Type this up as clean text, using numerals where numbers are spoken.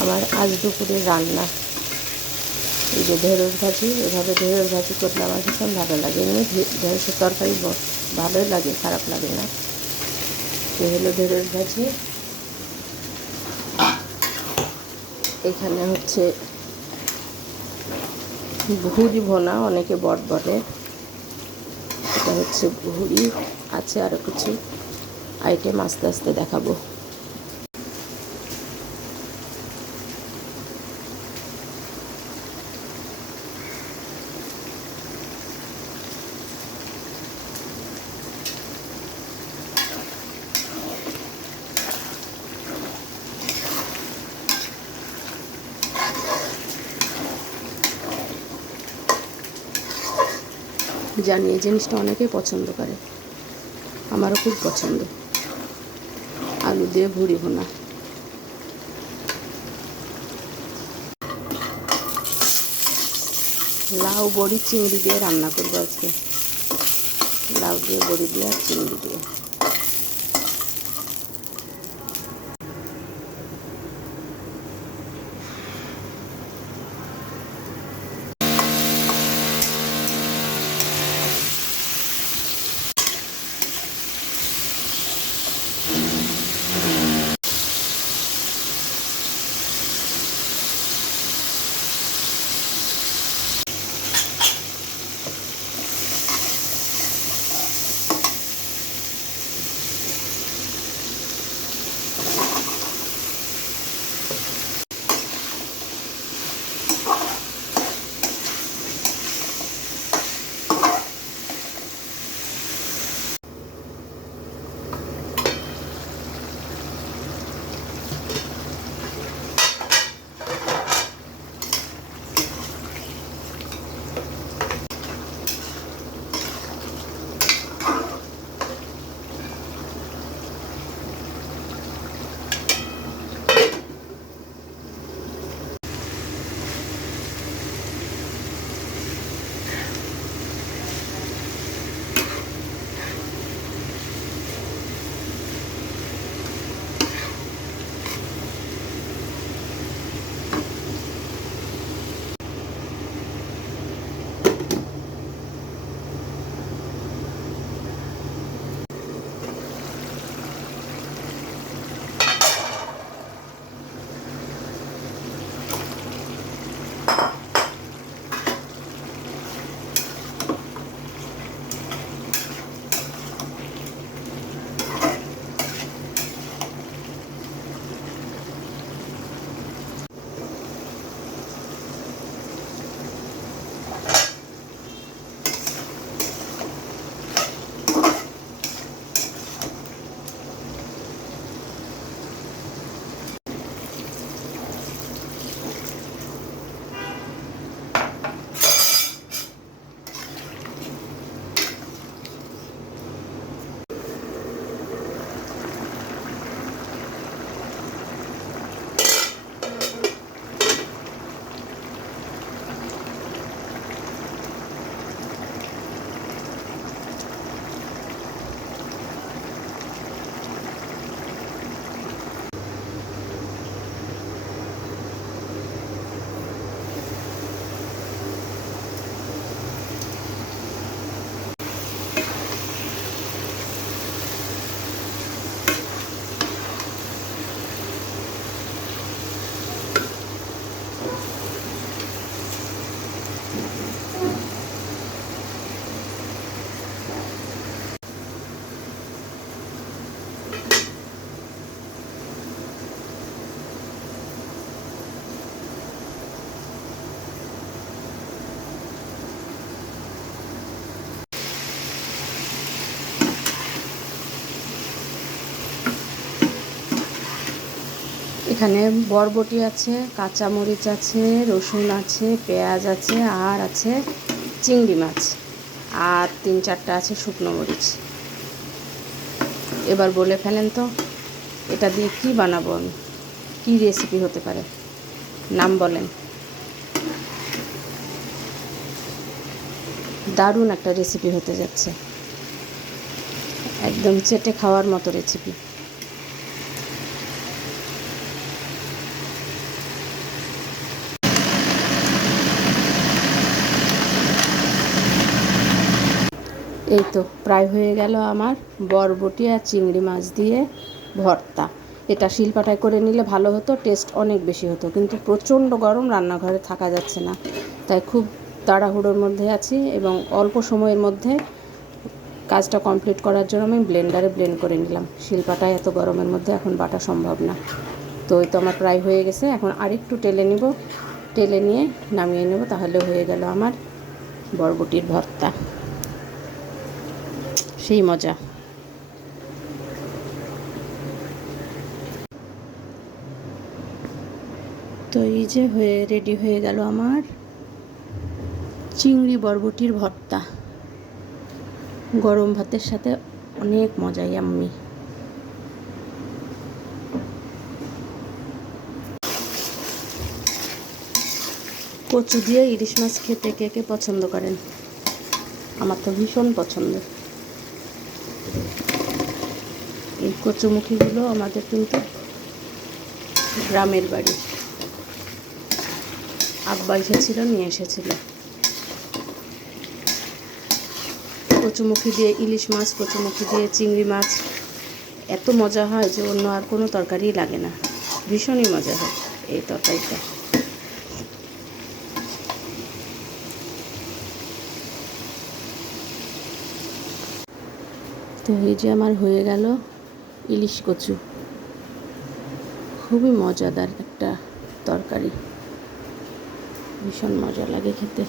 আমার আজ দুপুরে রান্না এই যে ঢেঁড়স ভাজি। এভাবে ঢেঁড়স ভাজি করলে আমার ভীষণ ভালো লাগে। এমনি ঢেঁড়সের তরকারি ভালোই লাগে, খারাপ লাগে না। এ হলো ঢেঁড়স ভাজি। এখানে হচ্ছে ভুড়ি ভোনা, অনেকে বট বলে, এটা হচ্ছে ভুড়ি। আছে আরও কিছু আইটেম, আস্তে আস্তে দেখাবো। জানি এই জিনিসটা অনেকেই পছন্দ করে, আমারও খুব পছন্দ। আলু দিয়ে ভুড়ি ভোনা। লাউ বড়ি চিংড়ি দিয়ে রান্না করবো আজকে। লাউ দিয়ে বড়ি দিয়ে আর চিংড়ি দিয়ে। এখানে বরবটি আছে, কাঁচামরিচ আছে, রসুন আছে, পেঁয়াজ আছে, আর আছে চিংড়ি মাছ, আর 3-4টা আছে শুকনো মরিচ। এবার বলে ফেলেন তো এটা দিয়ে কি বানাবো আমি, কী রেসিপি হতে পারে, নাম বলেন। দারুণ একটা রেসিপি হতে যাচ্ছে, একদম চেটে খাওয়ার মতো রেসিপি। এই তো প্রায় হয়ে গেল আমার বরবটি আর চিংড়ি মাছ দিয়ে ভর্তা। এটা শিলপাটায় করে নিলে ভালো হতো, টেস্ট অনেক বেশি হতো, কিন্তু প্রচণ্ড গরম, রান্নাঘরে থাকা যাচ্ছে না, তাই খুব তাড়াহুড়োর মধ্যে আছি এবং অল্প সময়ের মধ্যে কাজটা কমপ্লিট করার জন্য আমি ব্লেন্ডারে ব্লেন্ড করে নিলাম। শিলপাটায় এত গরমের মধ্যে এখন বাটা সম্ভব না। তো ওই তো আমার প্রায় হয়ে গেছে, এখন আরেকটু টেলে নিব, টেলে নিয়ে নামিয়ে নেব, তাহলে হয়ে গেল আমার বরবটির ভর্তা। সেই মজা। তো এই যে রেডি হয়ে গেল আমার চিংড়ি বরবটির ভর্তা, গরম ভাতের সাথে অনেক মজা, ইয়াম্মি। কচু দিয়ে ইলিশ মাছ খেতে কে কে পছন্দ করেন? আমার তো ভীষণ পছন্দ। এই কচুমুখিগুলো আমাদের কিন্তু গ্রামের বাড়ি, আব্বা এসেছিল, নিয়ে এসেছিল। কচুমুখি দিয়ে ইলিশ মাছ, কচুমুখি দিয়ে চিংড়ি মাছ এত মজা হয় যে অন্য আর কোনো তরকারি লাগে না, ভীষণই মজা হয় এই তরকারিটা। তো এই যে আমার হয়ে গেল ইলিশ কচু, খুবই মজাদার একটা তরকারি, ভীষণ মজা লাগে খেতে।